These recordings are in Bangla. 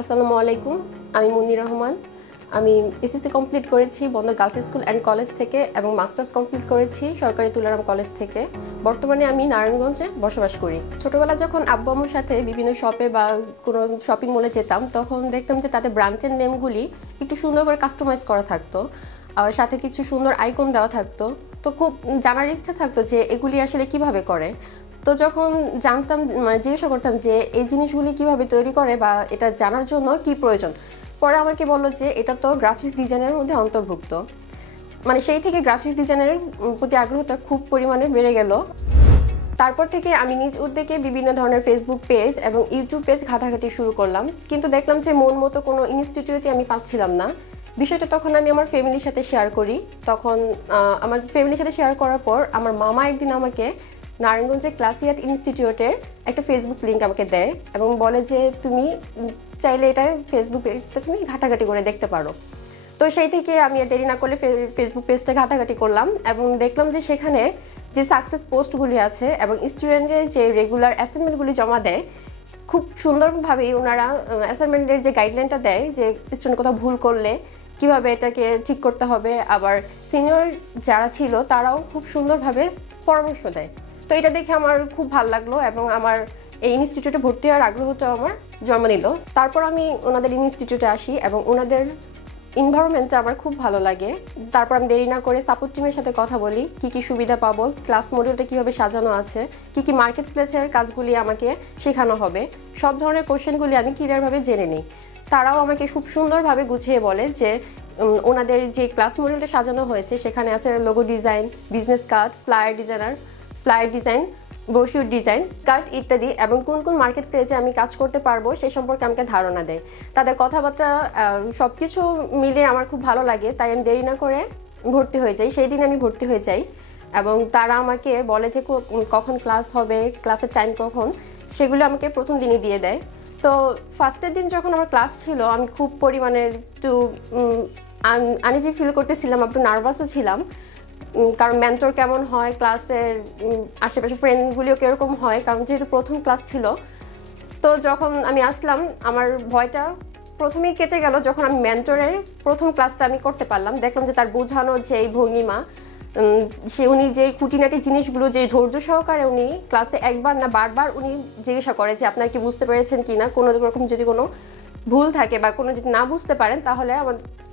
আসসালামু আলাইকুম, আমি মুনির রহমান। আমি এসএসসি কমপ্লিট করেছি বন্দর গার্লস স্কুল অ্যান্ড কলেজ থেকে এবং মাস্টার্স কমপ্লিট করেছি সরকারি তুলারাম কলেজ থেকে। বর্তমানে আমি নারায়ণগঞ্জে বসবাস করি। ছোটবেলা যখন আব্বু আম্মুর সাথে বিভিন্ন শপে বা কোনো শপিং মলে যেতাম, তখন দেখতাম যে তাদের ব্র্যান্ডের নেমগুলি একটু সুন্দর করে কাস্টমাইজ করা থাকতো, আর সাথে কিছু সুন্দর আইকন দেওয়া থাকতো। তো খুব জানার ইচ্ছা থাকতো যে এগুলি আসলে কিভাবে করে। তো যখন জানতাম, জিজ্ঞাসা করতাম যে এই জিনিসগুলি কিভাবে তৈরি করে বা এটা জানার জন্য কি প্রয়োজন। পরে আমাকে বললো যে এটা তো গ্রাফিক্স ডিজাইনের মধ্যে অন্তর্ভুক্ত। সেই থেকে গ্রাফিক্স ডিজাইনের প্রতি আগ্রহটা খুব পরিমাণে বেড়ে গেল। তারপর থেকে আমি নিজ উদ্যোগে বিভিন্ন ধরনের ফেসবুক পেজ এবং ইউটিউব পেজ ঘাটাঘাটি শুরু করলাম, কিন্তু দেখলাম যে মন মতো কোনো ইনস্টিটিউটে আমি পাচ্ছিলাম না। বিষয়টা তখন আমি আমার ফ্যামিলির সাথে শেয়ার করি। তখন আমার ফ্যামিলির সাথে শেয়ার করার পর আমার মামা একদিন আমাকে নারায়ণগঞ্জের ক্লাসিয়ার্ট ইনস্টিটিউটের একটা ফেসবুক লিঙ্ক আমাকে দেয় এবং বলে যে তুমি চাইলে এটা ফেসবুক পেজটা তুমি ঘাটাঘাটি করে দেখতে পারো। তো সেই থেকে আমি দেরি না করলে ফেসবুক পেজটা ঘাটাঘাটি করলাম এবং দেখলাম যে সেখানে যে সাকসেস পোস্টগুলি আছে এবং স্টুডেন্টের যে রেগুলার অ্যাসাইনমেন্টগুলি জমা দেয়, খুব সুন্দরভাবেই ওনারা অ্যাসাইনমেন্টের যে গাইডলাইনটা দেয় যে স্টুডেন্ট কোথাও ভুল করলে কীভাবে এটাকে ঠিক করতে হবে। আবার সিনিয়র যারা ছিল তারাও খুব সুন্দরভাবে পরামর্শ দেয়। তো এটা দেখে আমার খুব ভালো লাগলো এবং আমার এই ইনস্টিটিউটে ভর্তি হওয়ার আগ্রহটা আমার জন্ম নিল। তারপর আমি ওনাদের ইনস্টিটিউটে আসি এবং ওনাদের এনভায়রনমেন্টটা আমার খুব ভালো লাগে। তারপর আমি দেরি না করে সাপোর্ট টিমের সাথে কথা বলি, কি কি সুবিধা পাবো, ক্লাস মডিউলটা কীভাবে সাজানো আছে, কি কি মার্কেট প্লেসের কাজগুলি আমাকে শেখানো হবে, সব ধরনের কোশ্চেনগুলি আমি ক্লিয়ারভাবে জেনে নিই। তারাও আমাকে খুব সুন্দরভাবে গুছিয়ে বলে যে ওনাদের যে ক্লাস মডিউলটা সাজানো হয়েছে সেখানে আছে logo design, business card, flyer design, brochure design, card ইত্যাদি, এবং কোন কোন মার্কেট প্লেসে আমি কাজ করতে পারবো সে সম্পর্কে আমাকে ধারণা দেয়। তাদের কথাবার্তা সব কিছু মিলে আমার খুব ভালো লাগে, তাই আমি দেরি না করে ভর্তি হয়ে যাই। সেই দিন আমি ভর্তি হয়ে যাই এবং তারা আমাকে বলে যে কখন ক্লাস হবে, ক্লাসের টাইম কখন, সেগুলো আমাকে প্রথম দিনই দিয়ে দেয়। তো ফার্স্টের দিন যখন আমার ক্লাস ছিল আমি খুব পরিমাণে একটু আনইজি ফিল করতেছিলাম, একটু নার্ভাসও ছিলাম, কারণ মেন্টর কেমন হয়, ক্লাসের আশেপাশে ফ্রেন্ডগুলিও কীরকম হয়, কারণ যেহেতু প্রথম ক্লাস ছিল। তো যখন আমি আসলাম আমার ভয়টা প্রথমেই কেটে গেল যখন আমি মেন্টরের প্রথম ক্লাসটা আমি করতে পারলাম। দেখলাম যে তার বোঝানো যে এই ভঙ্গিমা, উনি যে খুঁটিনাটি জিনিসগুলো যে ধৈর্য সহকারে উনি ক্লাসে একবার না বারবার উনি জিজ্ঞাসা করে যে আপনার কি বুঝতে পেরেছেন কি না, কোনো রকম যদি কোনো ভুল থাকে বা কোনো যদি না বুঝতে পারেন তাহলে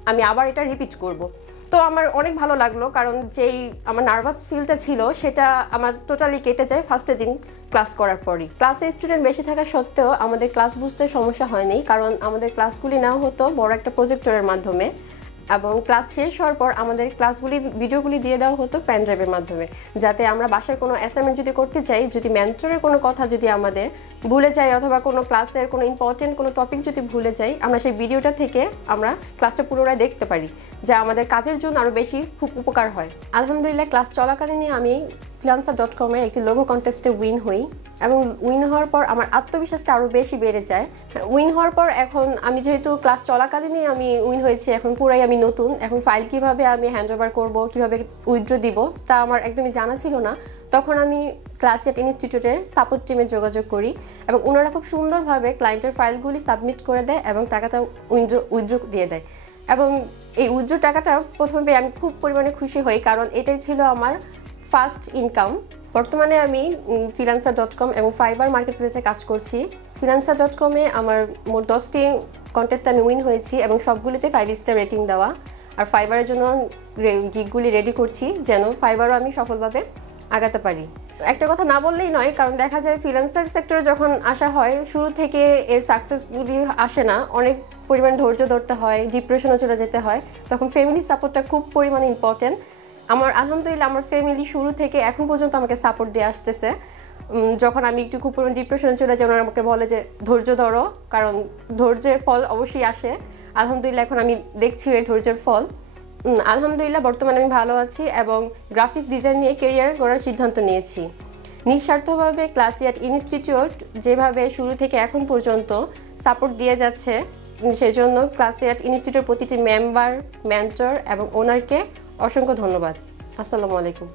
আমি আবার এটা রিপিট করব। তো আমার অনেক ভালো লাগলো, কারণ যেই আমার নার্ভাস ফিলটা ছিল সেটা আমার টোটালি কেটে যায় ফার্স্টের দিন ক্লাস করার পরই। ক্লাসে স্টুডেন্ট বেশি থাকা সত্ত্বেও আমাদের ক্লাস বুঝতে সমস্যা হয়নি, কারণ আমাদের ক্লাসগুলি নেওয়া হতো বড় একটা প্রজেক্টরের মাধ্যমে এবং ক্লাস শেষ হওয়ার পর আমাদের ভিডিওগুলি দিয়ে দেওয়া হতো পেন ড্রাইভের মাধ্যমে, যাতে আমরা বাসায় কোনো অ্যাসাইনমেন্ট যদি করতে চাই, যদি মেন্টরের কোনো কথা যদি আমাদের ভুলে যাই অথবা কোনো ক্লাসের কোনো ইম্পর্টেন্ট কোনো টপিক যদি ভুলে যাই, আমরা সেই ভিডিওটা থেকে আমরা ক্লাসটা পুরোটাই দেখতে পারি, যা আমাদের কাজের জন্য আরও বেশি খুব উপকার হয়। আলহামদুলিল্লাহ, ক্লাস চলাকালীনই আমি Classyart.com-এর একটি লোগো কন্টেস্টে উইন হই এবং উইন হওয়ার পর আমার আত্মবিশ্বাসটা আরও বেশি বেড়ে যায়। উইন হওয়ার পর এখন আমি যেহেতু ক্লাস চলাকালীনই আমি উইন হয়েছি, এখন পুরাই আমি নতুন। এখন ফাইল কিভাবে আমি হ্যান্ড ওভার করবো, কীভাবে উইথড্র দিব তা আমার একদমই জানা ছিল না। তখন আমি ক্লাসিয়ার্ট ইনস্টিটিউটের সাপোর্ট টিমে যোগাযোগ করি এবং ওনারা খুব সুন্দরভাবে ক্লায়েন্টের ফাইলগুলি সাবমিট করে দেয় এবং টাকাটা উইথড্র দিয়ে দেয়। এবং এই উইথড্র টাকাটা প্রথমে আমি খুব পরিমাণে খুশি হই, কারণ এটাই ছিল আমার ফার্স্ট ইনকাম। বর্তমানে আমি Classyart.com এবং ফাইবার মার্কেট প্লেসে কাজ করছি। Classyart.com-এ আমার মোট 10টি কন্টেস্ট আমি উইন হয়েছি এবং সবগুলিতে 5 স্টার রেটিং দেওয়া। আর ফাইবারের জন্য গিগগুলি রেডি করছি যেন ফাইবারও আমি সফলভাবে আগাতে পারি। একটা কথা না বললেই নয়, কারণ দেখা যায় ফ্রিল্যান্সার সেক্টরে যখন আসা হয় শুরু থেকে এর সাকসেসগুলি আসে না, অনেক পরিমাণ ধৈর্য ধরতে হয়, ডিপ্রেশনে চলে যেতে হয়। তখন ফ্যামিলি সাপোর্টটা খুব পরিমাণে ইম্পর্টেন্ট। আলহামদুলিল্লাহ আমার ফ্যামিলি শুরু থেকে এখন পর্যন্ত আমাকে সাপোর্ট দিয়ে আসতেছে। যখন আমি একটু খুব পরিমাণ ডিপ্রেশনে চলে যাই, ওনারা আমাকে বলে যে ধৈর্য ধরো, কারণ ধৈর্যের ফল অবশ্যই আসে। আলহামদুলিল্লাহ এখন আমি দেখছি এর ধৈর্যের ফল। আলহামদুলিল্লাহ বর্তমানে আমি ভালো আছি এবং গ্রাফিক ডিজাইন নিয়ে কেরিয়ার গড়ার সিদ্ধান্ত নিয়েছি। নিঃস্বার্থভাবে ক্লাসিয়ার্ট ইনস্টিটিউট যেভাবে শুরু থেকে এখন পর্যন্ত সাপোর্ট দিয়ে যাচ্ছে, সেজন্য ক্লাসিয়ার্ট ইনস্টিটিউটের প্রতিটি মেম্বার, মেন্টর এবং ওনারকে অসংখ্য ধন্যবাদ। আসসালামু আলাইকুম।